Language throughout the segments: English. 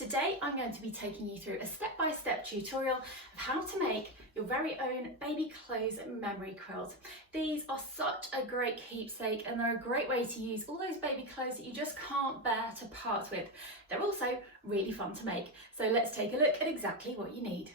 Today I'm going to be taking you through a step-by-step tutorial of how to make your very own baby clothes memory quilt. These are such a great keepsake and they're a great way to use all those baby clothes that you just can't bear to part with. They're also really fun to make, so let's take a look at exactly what you need.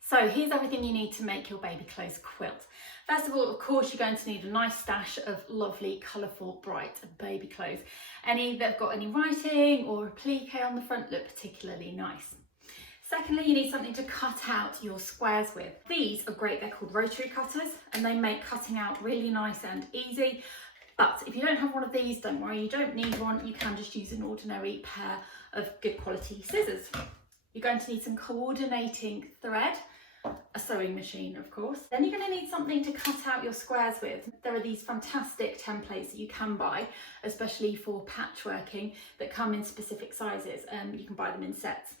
So here's everything you need to make your baby clothes quilt. First of all, of course, you're going to need a nice stash of lovely, colourful, bright baby clothes. Any that have got any writing or applique on the front look particularly nice. Secondly, you need something to cut out your squares with. These are great, they're called rotary cutters and they make cutting out really nice and easy. But if you don't have one of these, don't worry, you don't need one. You can just use an ordinary pair of good quality scissors. You're going to need some coordinating thread, a sewing machine of course. Then you're going to need something to cut out your squares with. There are these fantastic templates that you can buy, especially for patchworking, that come in specific sizes. You can buy them in sets.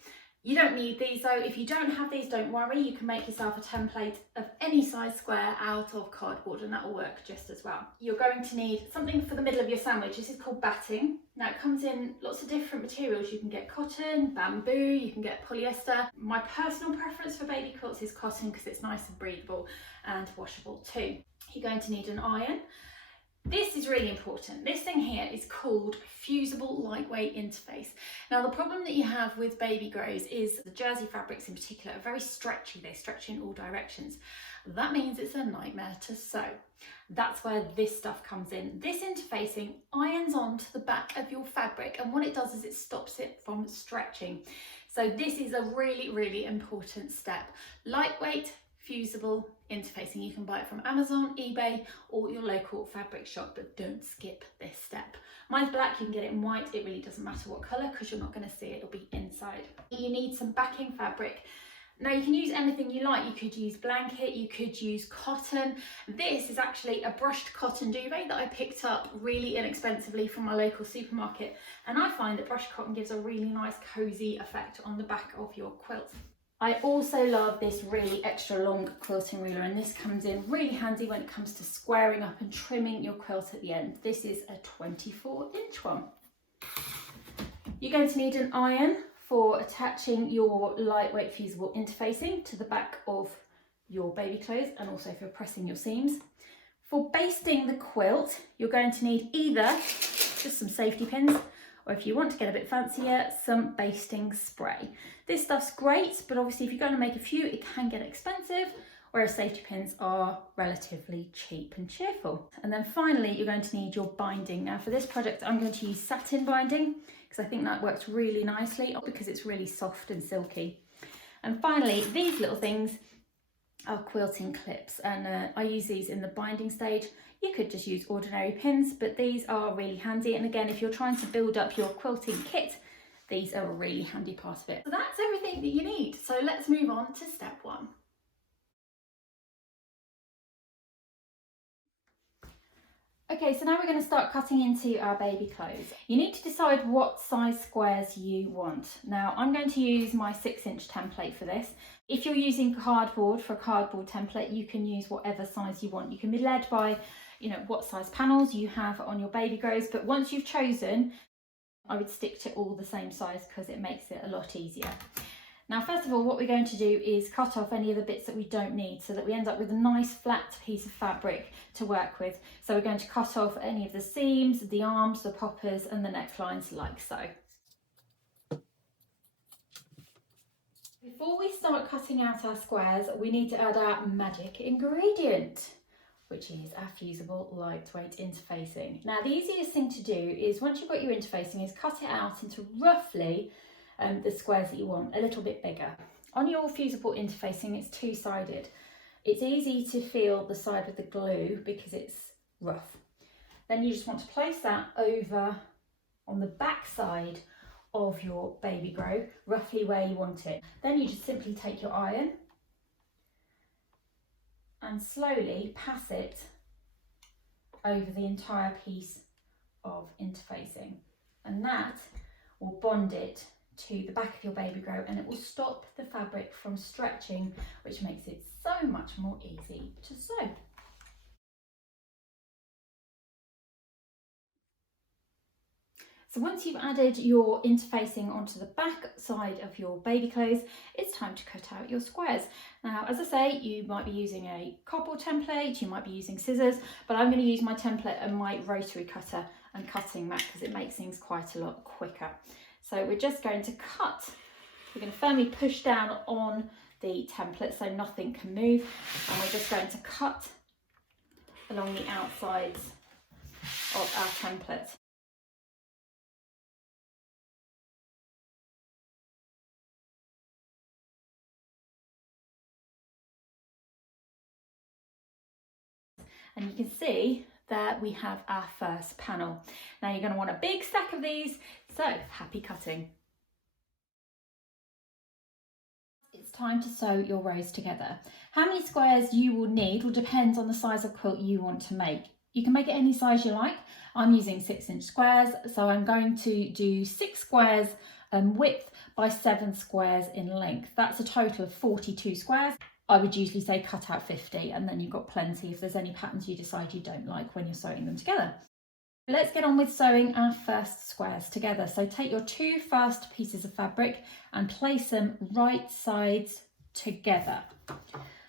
You don't need these though. If you don't have these, don't worry, you can make yourself a template of any size square out of cardboard and that will work just as well. You're going to need something for the middle of your sandwich. This is called batting. Now it comes in lots of different materials. You can get cotton, bamboo, you can get polyester. My personal preference for baby quilts is cotton because it's nice and breathable and washable too. You're going to need an iron. This is really important. This thing here is called fusible lightweight interface. Now the problem that you have with baby grows is the jersey fabrics in particular are very stretchy. They stretch in all directions. That means it's a nightmare to sew. That's where this stuff comes in. This interfacing irons onto the back of your fabric and what it does is it stops it from stretching. So this is a really, really important step. Lightweight, fusible interfacing. You can buy it from Amazon, eBay or your local fabric shop, but don't skip this step. Mine's black, you can get it in white. It really doesn't matter what colour because you're not going to see it, it'll be inside. You need some backing fabric. Now you can use anything you like. You could use blanket, you could use cotton. This is actually a brushed cotton duvet that I picked up really inexpensively from my local supermarket, and I find that brushed cotton gives a really nice cozy effect on the back of your quilt. I also love this really extra long quilting ruler, and this comes in really handy when it comes to squaring up and trimming your quilt at the end. This is a 24-inch one. You're going to need an iron for attaching your lightweight fusible interfacing to the back of your baby clothes and also for pressing your seams. For basting the quilt, you're going to need either just some safety pins, or if you want to get a bit fancier, some basting spray. This stuff's great, but obviously if you're going to make a few, it can get expensive, whereas safety pins are relatively cheap and cheerful. And then finally, you're going to need your binding. Now for this project, I'm going to use satin binding because I think that works really nicely because it's really soft and silky. And finally, these little things are quilting clips, and I use these in the binding stage. You could just use ordinary pins, but these are really handy. And again, if you're trying to build up your quilting kit, these are a really handy part of it. So that's everything that you need. So let's move on to step one. Okay, so now we're going to start cutting into our baby clothes. You need to decide what size squares you want. Now, I'm going to use my 6-inch template for this. If you're using cardboard for a cardboard template, you can use whatever size you want. You can be led by, what size panels you have on your baby grows, but once you've chosen, I would stick to all the same size because it makes it a lot easier. Now, first of all, what we're going to do is cut off any of the bits that we don't need so that we end up with a nice flat piece of fabric to work with. So we're going to cut off any of the seams, the arms, the poppers and the necklines like so. Before we start cutting out our squares, we need to add our magic ingredient, which is our fusible lightweight interfacing. Now, the easiest thing to do is once you've got your interfacing is cut it out into roughly the squares that you want, a little bit bigger. On your fusible interfacing, it's two-sided. It's easy to feel the side with the glue because it's rough. Then you just want to place that over on the back side of your baby grow, roughly where you want it. Then you just simply take your iron and slowly pass it over the entire piece of interfacing, and that will bond it to the back of your baby grow and it will stop the fabric from stretching, which makes it so much more easy to sew. So once you've added your interfacing onto the back side of your baby clothes, it's time to cut out your squares. Now, as I say, you might be using a cardboard template, you might be using scissors, but I'm going to use my template and my rotary cutter and cutting mat because it makes things quite a lot quicker. So we're just going to cut, we're going to firmly push down on the template so nothing can move, and we're just going to cut along the outsides of our template. And you can see that we have our first panel. Now you're going to want a big stack of these, so happy cutting. It's time to sew your rows together. How many squares you will need will depend on the size of quilt you want to make. You can make it any size you like. I'm using 6-inch squares, so I'm going to do 6 squares width by 7 squares in length. That's a total of 42 squares. I would usually say cut out 50 and then you've got plenty if there's any patterns you decide you don't like when you're sewing them together. Let's get on with sewing our first squares together. So take your 2 first pieces of fabric and place them right sides together.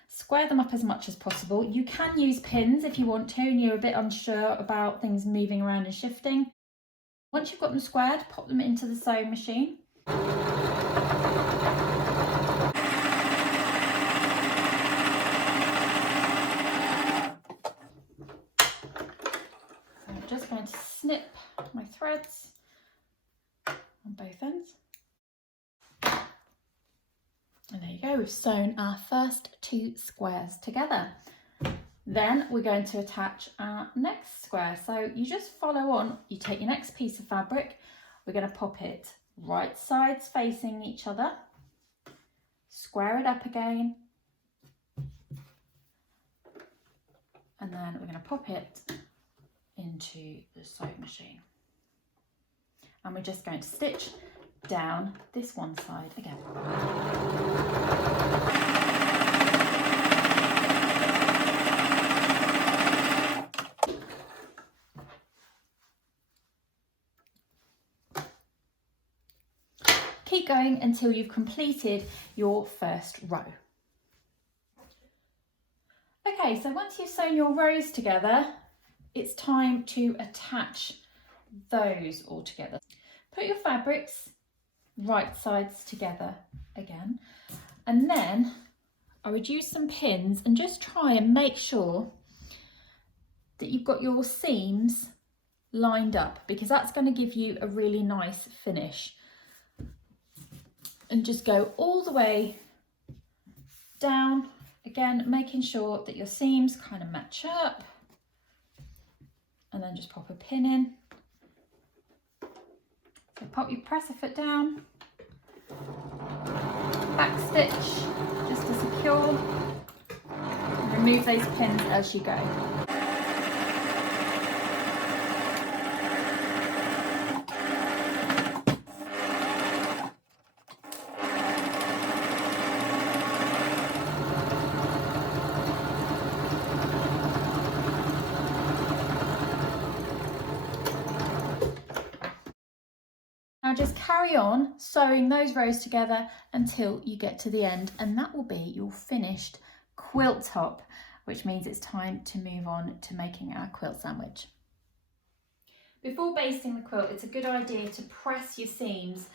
Square them up as much as possible. You can use pins if you want to and you're a bit unsure about things moving around and shifting. Once you've got them squared, pop them into the sewing machine. Just going to snip my threads on both ends. And there you go, we've sewn our first 2 squares together. Then we're going to attach our next square. So you just follow on, you take your next piece of fabric, we're going to pop it right sides facing each other, square it up again, and then we're going to pop it into the sewing machine, and we're just going to stitch down this one side again. Keep going until you've completed your first row. Okay, so once you've sewn your rows together, it's time to attach those all together. Put your fabrics right sides together again, and then I would use some pins and just try and make sure that you've got your seams lined up, because that's going to give you a really nice finish. And just go all the way down, again making sure that your seams kind of match up. And then just pop a pin in. So pop your presser foot down, back stitch just to secure, and remove those pins as you go. Now just carry on sewing those rows together until you get to the end, and that will be your finished quilt top, which means it's time to move on to making our quilt sandwich. Before basting the quilt, it's a good idea to press your seams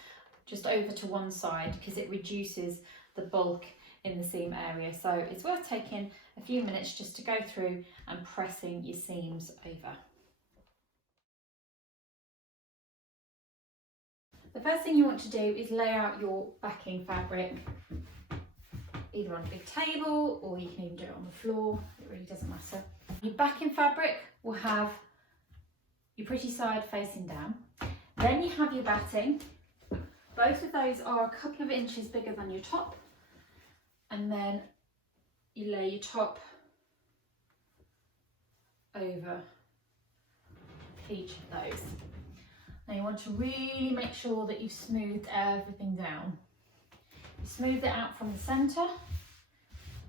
just over to one side because it reduces the bulk in the seam area. So it's worth taking a few minutes just to go through and pressing your seams over. The first thing you want to do is lay out your backing fabric either on a big table, or you can even do it on the floor, it really doesn't matter. Your backing fabric will have your pretty side facing down. Then you have your batting. Both of those are a couple of inches bigger than your top, and then you lay your top over each of those. Now you want to really make sure that you've smoothed everything down. You smooth it out from the centre,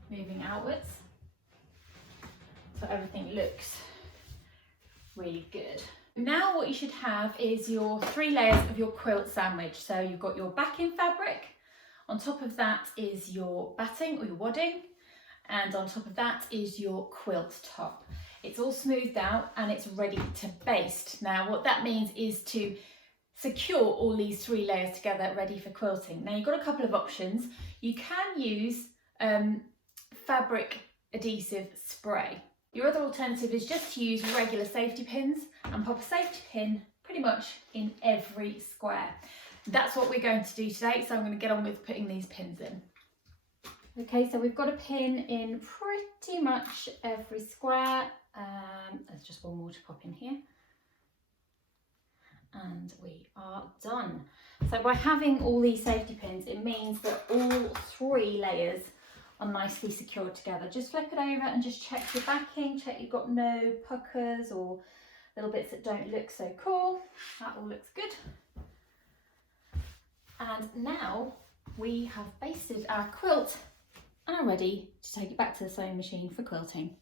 moving outwards, so everything looks really good. Now what you should have is your 3 layers of your quilt sandwich. So you've got your backing fabric, on top of that is your batting or your wadding, and on top of that is your quilt top. It's all smoothed out and it's ready to baste. Now what that means is to secure all these 3 layers together ready for quilting. Now you've got a couple of options. You can use fabric adhesive spray. Your other alternative is just to use regular safety pins and pop a safety pin pretty much in every square. That's what we're going to do today, so I'm going to get on with putting these pins in. Okay, so we've got a pin in pretty much every square. There's just one more to pop in here. And we are done. So by having all these safety pins, it means that all 3 layers are nicely secured together. Just flip it over and just check your backing, check you've got no puckers or little bits that don't look so cool. That all looks good. And now we have basted our quilt and are ready to take it back to the sewing machine for quilting.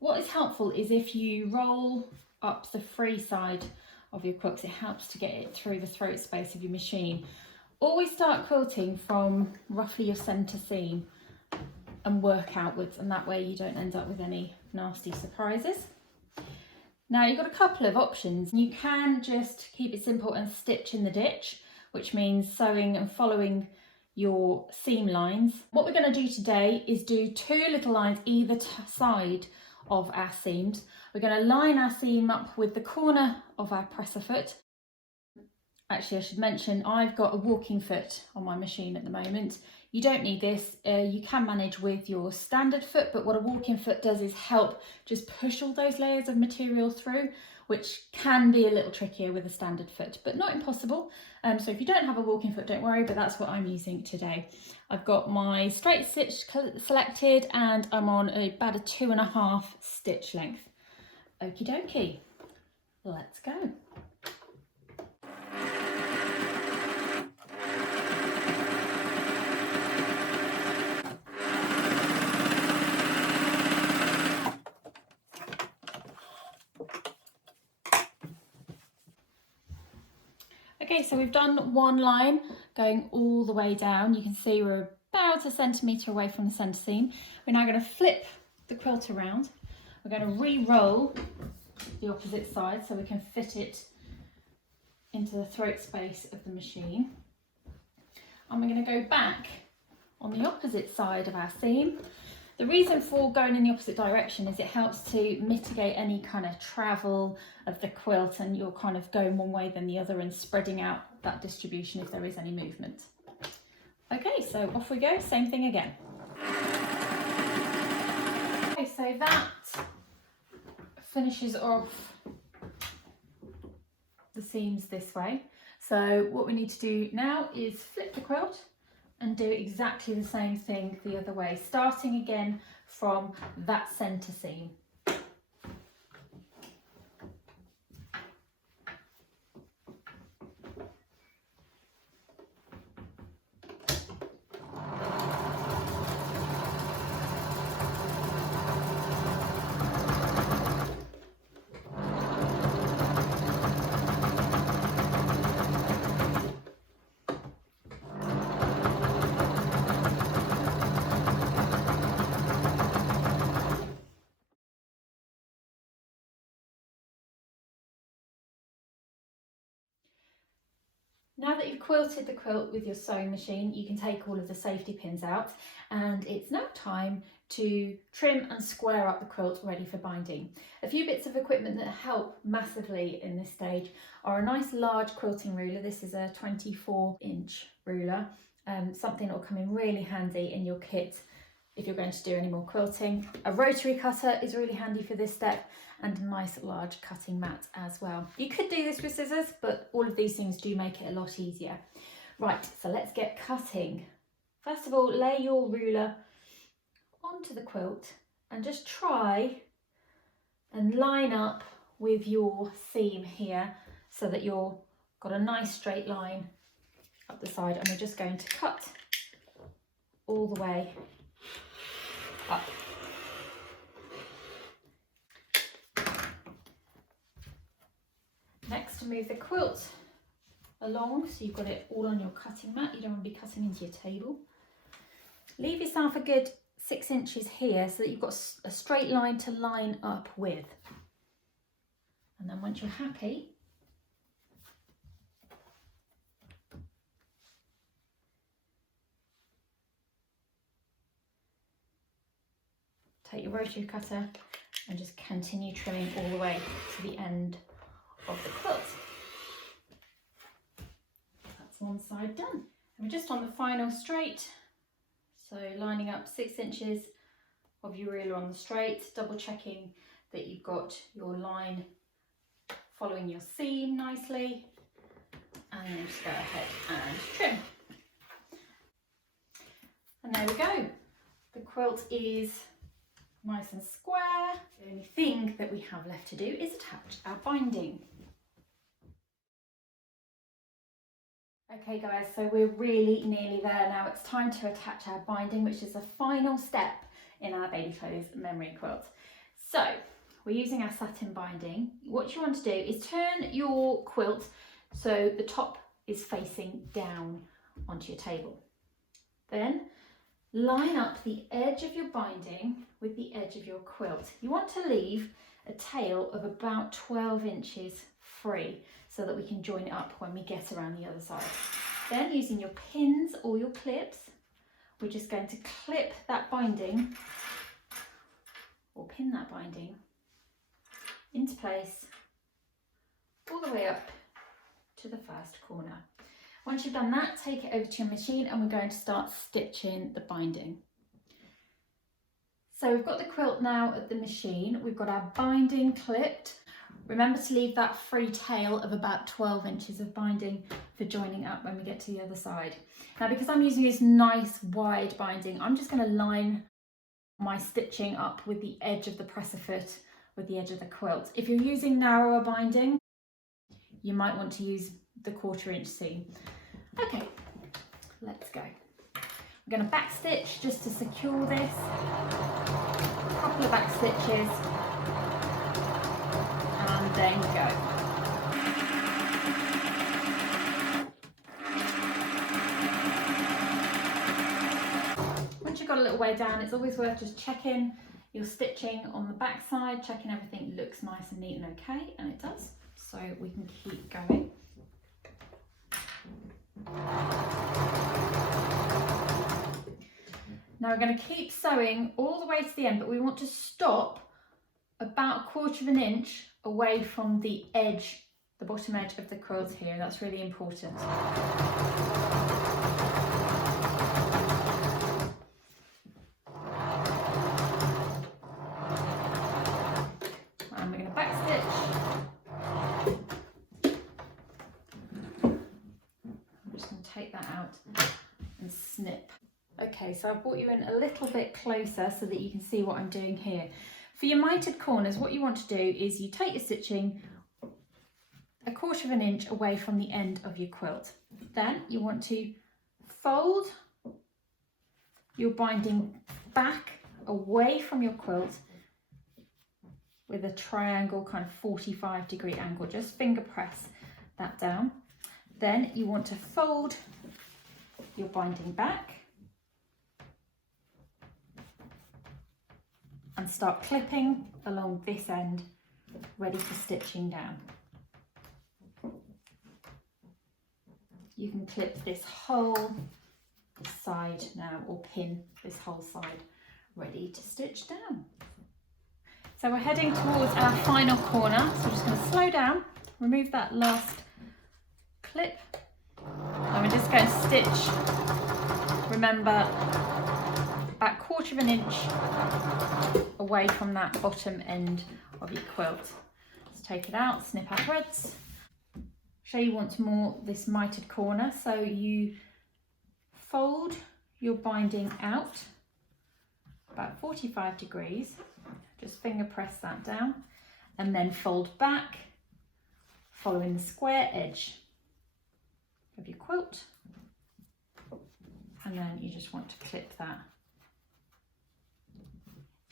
What is helpful is if you roll up the free side of your quilt, it helps to get it through the throat space of your machine. Always start quilting from roughly your centre seam and work outwards, and that way you don't end up with any nasty surprises. Now you've got a couple of options. You can just keep it simple and stitch in the ditch, which means sewing and following your seam lines. What we're going to do today is do 2 little lines either side of our seams. We're going to line our seam up with the corner of our presser foot. Actually, I should mention I've got a walking foot on my machine at the moment. You don't need this. You can manage with your standard foot, but what a walking foot does is help just push all those layers of material through, which can be a little trickier with a standard foot, but not impossible. So if you don't have a walking foot, don't worry, but that's what I'm using today. I've got my straight stitch selected and I'm on about a 2.5 stitch length. Okie dokie, let's go. Okay, so we've done 1 line going all the way down. You can see we're about 1 centimetre away from the centre seam. We're now going to flip the quilt around. We're going to re-roll the opposite side so we can fit it into the throat space of the machine. And we're going to go back on the opposite side of our seam. The reason for going in the opposite direction is it helps to mitigate any kind of travel of the quilt, and you're kind of going one way then the other and spreading out that distribution if there is any movement. Okay, so off we go, same thing again. Okay, so that finishes off the seams this way. So what we need to do now is flip the quilt and do exactly the same thing the other way, starting again from that centre seam. Now that you've quilted the quilt with your sewing machine, you can take all of the safety pins out, and it's now time to trim and square up the quilt ready for binding. A few bits of equipment that help massively in this stage are a nice large quilting ruler. This is a 24-inch ruler, something that will come in really handy in your kit if you're going to do any more quilting. A rotary cutter is really handy for this step, and a nice large cutting mat as well. You could do this with scissors, but all of these things do make it a lot easier. Right, so let's get cutting. First of all, lay your ruler onto the quilt and just try and line up with your seam here so that you've got a nice straight line up the side, and we're just going to cut all the way up. to move the quilt along so you've got it all on your cutting mat. You don't want to be cutting into your table. Leave yourself a good 6 inches here so that you've got a straight line to line up with. And then once you're happy, take your rotary cutter and just continue trimming all the way to the end of the quilt. That's one side done. And we're just on the final straight. So lining up 6 inches of your ruler on the straight, double checking that you've got your line following your seam nicely, and then just go ahead and trim. And there we go. The quilt is nice and square. The only thing that we have left to do is attach our binding. Okay guys, so we're really nearly there now. It's time to attach our binding, which is the final step in our baby clothes memory quilt. So we're using our satin binding. What you want to do is turn your quilt so the top is facing down onto your table. Then line up the edge of your binding with the edge of your quilt. You want to leave a tail of about 12 inches free so that we can join it up when we get around the other side. Then using your pins or your clips, we're just going to clip that binding or pin that binding into place all the way up to the first corner. Once you've done that, take it over to your machine and we're going to start stitching the binding. So we've got the quilt now at the machine, we've got our binding clipped. Remember to leave that free tail of about 12 inches of binding for joining up when we get to the other side. Now, because I'm using this nice wide binding, I'm just going to line my stitching up with the edge of the presser foot with the edge of the quilt. If you're using narrower binding, you might want to use the 1/4 inch seam. Okay, let's go. We're going to back stitch just to secure this. A couple of back stitches. And then go. Once you've got a little way down, it's always worth just checking your stitching on the back side, checking everything looks nice and neat and okay, and it does. So we can keep going. Now we're going to keep sewing all the way to the end, but we want to stop about 1/4 inch away from the edge, the bottom edge of the quilt here. That's really important. And we're going to back stitch. I'm just going to take that out and snip. Okay, so I've brought you in a little bit closer so that you can see what I'm doing here. For your mitered corners, what you want to do is you take your stitching 1/4 inch away from the end of your quilt. Then you want to fold your binding back away from your quilt with a triangle kind of 45-degree angle. Just finger press that down. Then you want to fold your binding back and start clipping along this end, ready for stitching down. You can clip this whole side now, or pin this whole side, ready to stitch down. So we're heading towards our final corner, so we're just going to slow down, remove that last clip, and we're just going to stitch, remember, about 1/4 inch away from that bottom end of your quilt. Let's take it out, snip our threads. Show you once more this mitered corner. So you fold your binding out about 45 degrees, just finger press that down, and then fold back, following the square edge of your quilt, and then you just want to clip that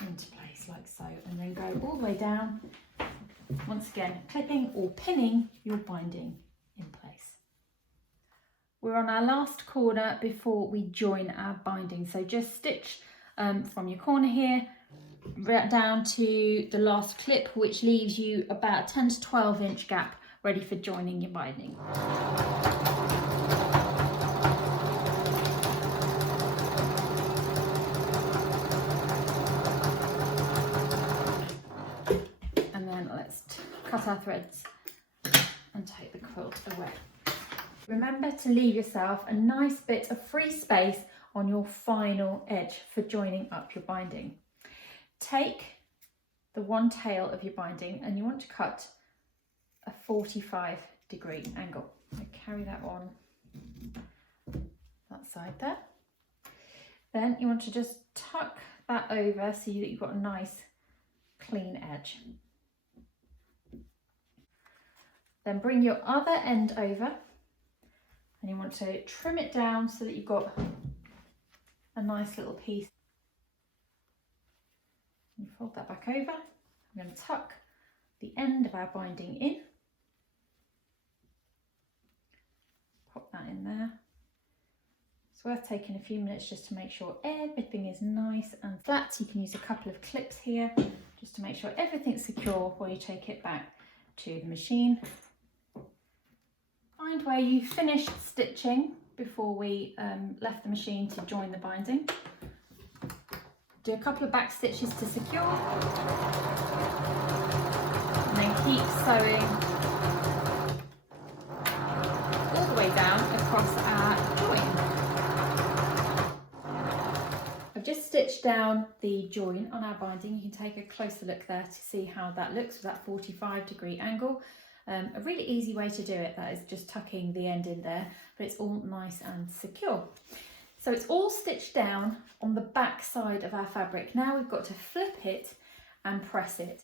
into place like so, and then go all the way down once again, clipping or pinning your binding in place. We're on our last corner before we join our binding. So just stitch from your corner here right down to the last clip, which leaves you about 10 to 12 inch gap ready for joining your binding. And then let's cut our threads and take the quilt away. Remember to leave yourself a nice bit of free space on your final edge for joining up your binding. Take the one tail of your binding and you want to cut a 45-degree angle. So carry that on that side there. Then you want to just tuck that over so that you've got a nice clean edge. Then bring your other end over and you want to trim it down so that you've got a nice little piece. You fold that back over. I'm going to tuck the end of our binding in. Pop that in there. It's worth taking a few minutes just to make sure everything is nice and flat. You can use a couple of clips here just to make sure everything's secure while you take it back to the machine. Find where you finished stitching before we left the machine to join the binding. Do a couple of back stitches to secure, and then keep sewing all the way down across our join. I've just stitched down the join on our binding. You can take a closer look there to see how that looks with that 45-degree angle. A really easy way to do it, that is just tucking the end in there, but it's all nice and secure. So it's all stitched down on the back side of our fabric. Now we've got to flip it and press it.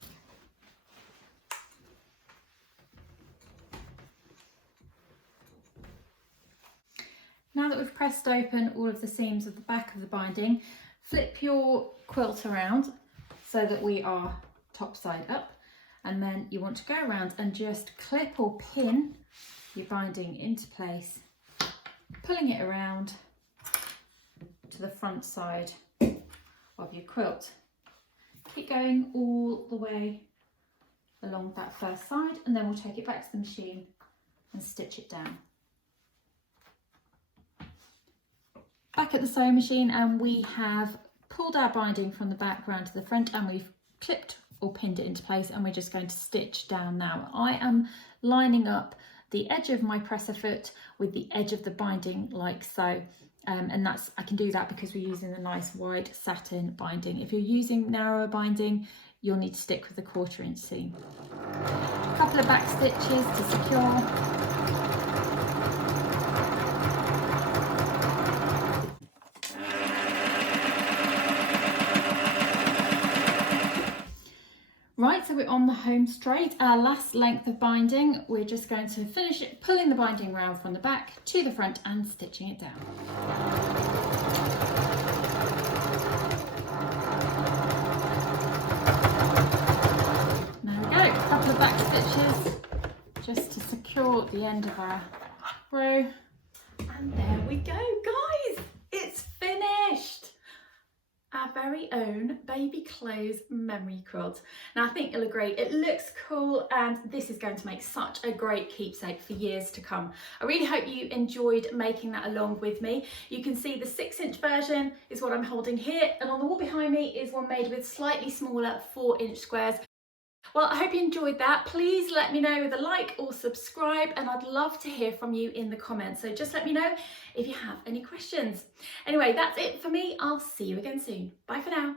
Now that we've pressed open all of the seams of the back of the binding, flip your quilt around so that we are top side up. And then you want to go around and just clip or pin your binding into place, pulling it around to the front side of your quilt. Keep going all the way along that first side and then we'll take it back to the machine and stitch it down. Back at the sewing machine, and we have pulled our binding from the back round to the front and we've clipped or pinned it into place, and we're just going to stitch down now. I am lining up the edge of my presser foot with the edge of the binding like so, and I can do that because we're using a nice wide satin binding. If you're using narrower binding, you'll need to stick with the 1/4 inch seam. A couple of back stitches to secure. Right, so we're on the home straight, our last length of binding. We're just going to finish it, pulling the binding round from the back to the front and stitching it down. There we go, a couple of back stitches just to secure the end of our row. And there we go, guys, it's finished. Our very own baby clothes memory quilt. Now I think you'll agree, it looks cool and this is going to make such a great keepsake for years to come. I really hope you enjoyed making that along with me. You can see the 6-inch version is what I'm holding here, and on the wall behind me is one made with slightly smaller 4-inch squares. Well, I hope you enjoyed that. Please let me know with a like or subscribe, and I'd love to hear from you in the comments. So just let me know if you have any questions. Anyway, that's it for me. I'll see you again soon. Bye for now.